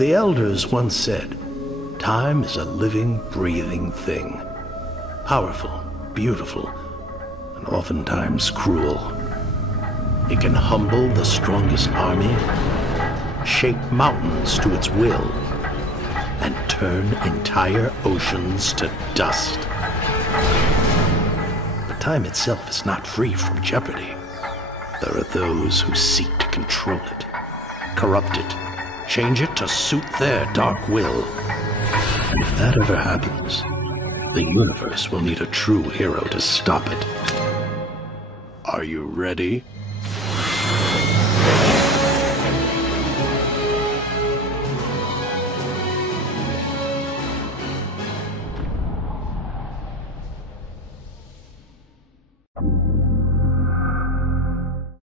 The elders once said, time is a living, breathing thing. Powerful, beautiful, and oftentimes cruel. It can humble the strongest army, shape mountains to its will, and turn entire oceans to dust. But time itself is not free from jeopardy. There are those who seek to control it, corrupt it, change it to suit their dark will. And if that ever happens, the universe will need a true hero to stop it. Are you ready?